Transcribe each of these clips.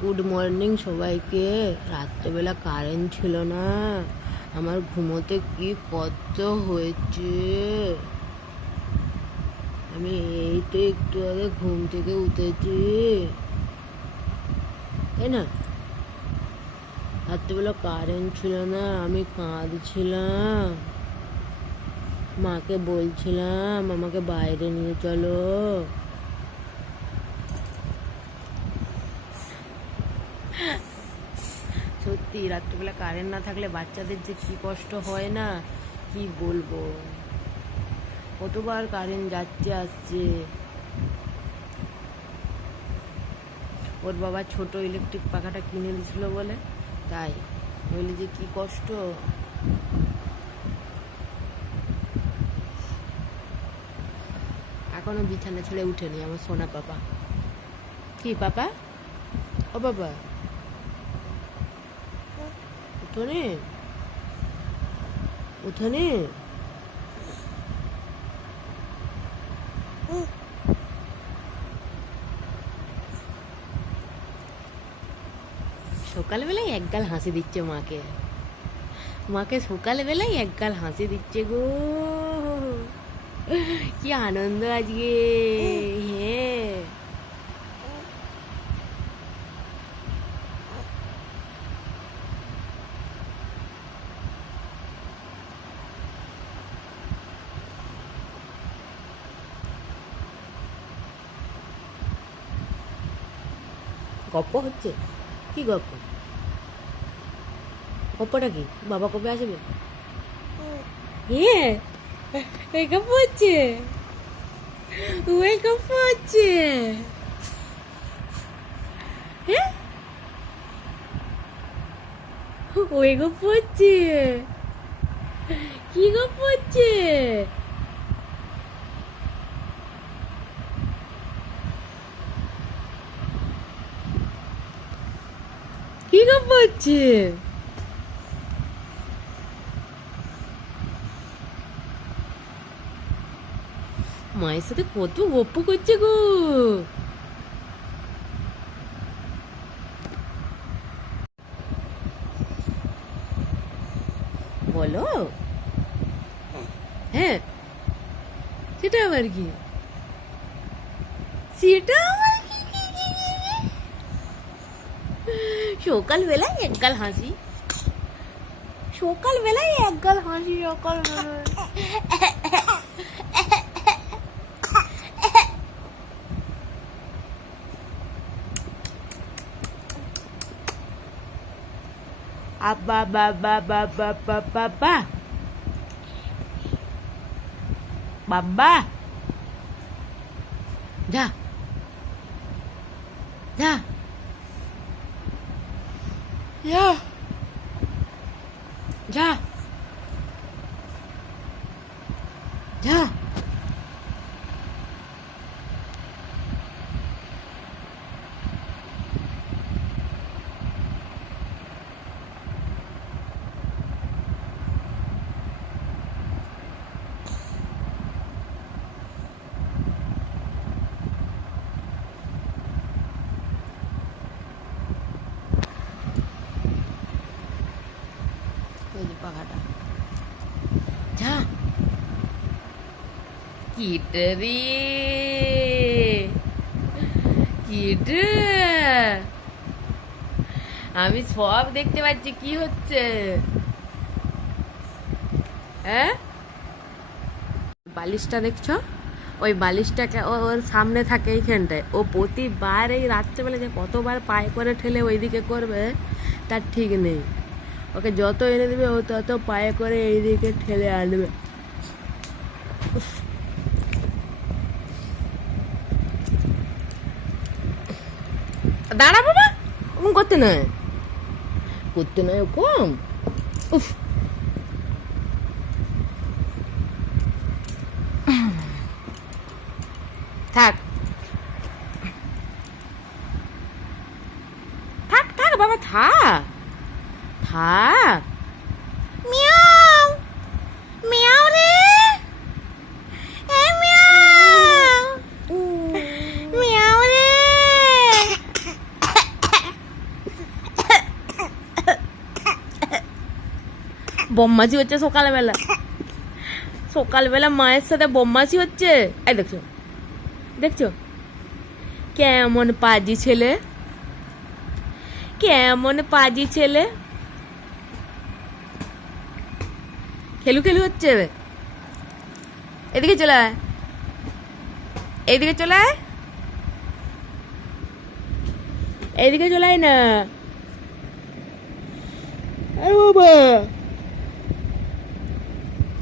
Good morning সবাইকে। রাত্রেবেলা current ছিল না, আমার ঘুমোতে কি কষ্ট হয়েছে। আমি এই তো একটু আগে ঘুম থেকে উঠেছি, তাই না? রাত্রেবেলা কারেন্ট ছিল না, আমি কাঁদছিলাম, মাকে বলছিলাম আমাকে বাইরে নিয়ে চলো। সত্যি রাত্রিবেলা কারেন্ট না থাকলে বাচ্চাদের যে কি কষ্ট হয় না, কি বলবো। কতবার কারেন্ট যাচ্ছে আসছে। ওর বাবা ছোট ইলেকট্রিক পাখাটা কিনে দিছিল বলে, তাই নইলে যে কি কষ্ট। এখনো বিছানা ছেড়ে উঠেনি আমার সোনা পাপা। কি পাপা? ও বাবা উঠোনে উঠোনে সকালবেলায় একগাল হাসি দিচ্ছে মাকে। মাকে সকালবেলায় একগাল হাসি দিচ্ছে গো, কি আনন্দ আজকে। হ্যাঁ, গপ্প হচ্ছে। কি গপ্প? গপ্পটা কি? বাবা কবে আসবে? হ্যাঁ, এই গপ্প হচ্ছে, ওই গপ্প হচ্ছে। হ্যাঁ, ওই গপ্প হচ্ছে। কি গপ্প হচ্ছে? কি গপ্প হচ্ছে? মায়ের সাথে কত গপ্প করছে গো। বলো। হ্যাঁ, সেটা আবার কি? সেটা আবার কি? সকালবেলায় একগাল হাসি, সকালবেলায় একগাল হাসি, সকালবেলায়। আব্বা বাবা বাবা বাবা বাবা, যা যা যা যা যা। ওই যে পাখাটা, যা। কিটে রে, কিটে, আমি সব দেখতে পাচ্ছি কি হচ্ছে। হ্যাঁ, বালিশটা দেখছো? ওই বালিশটাকে ওর সামনে থাকে এইখানটায়। ও প্রতিবার এই রাত্রেবেলা যে কতবার পায়ে করে ঠেলে ওইদিকে করবে তার ঠিক নেই। ওকে যত এনে দিবে ও তত পায়ে করে এইদিকে ঠেলে আনবে। দাঁড়া বাবা, করতে নয়, করতে নয়, ও কম। উফ, থাক থাক থাক বাবা, থাক থাক। মিয়াও মিয়াও রে, এ মিয়াও মিয়াও রে। বদমাশি হচ্ছে সকালবেলা, সকালবেলা মায়ের সাথে বদমাশি হচ্ছে। এই দেখছো দেখছো কেমন পাজি ছেলে, কেমন পাজি ছেলে। খেলু খেলু হচ্ছে। এদিকে চলে আয়, এইদিকে চলে আয়, এইদিকে চলে আয় না। আরে বাবা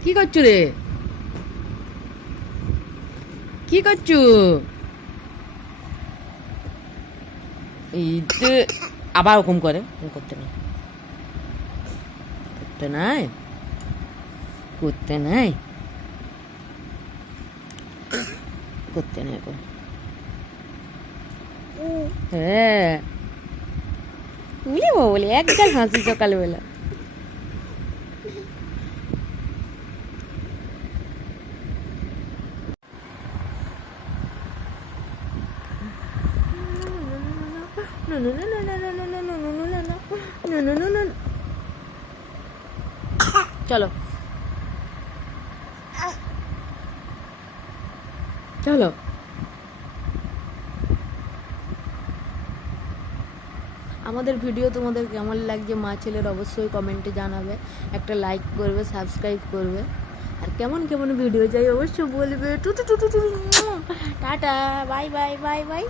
কি করছো রে, কি করছো? এই যে আবার ওরকম করে, করতে নাই, করতে নাই, করতে নাই, করতে নাই। হ্যাঁ বলে একদম হাসি সকালবেলা। চলো চলো। আমাদের ভিডিও তোমাদের কেমন লাগছে মা ছেলের অবশ্যই কমেন্টে জানাবে, একটা লাইক করবে, সাবস্ক্রাইব করবে, আর কেমন কেমন ভিডিও চাই অবশ্যই বলবে। টু টু টু টু টু। টাটা, বাই বাই বাই বাই।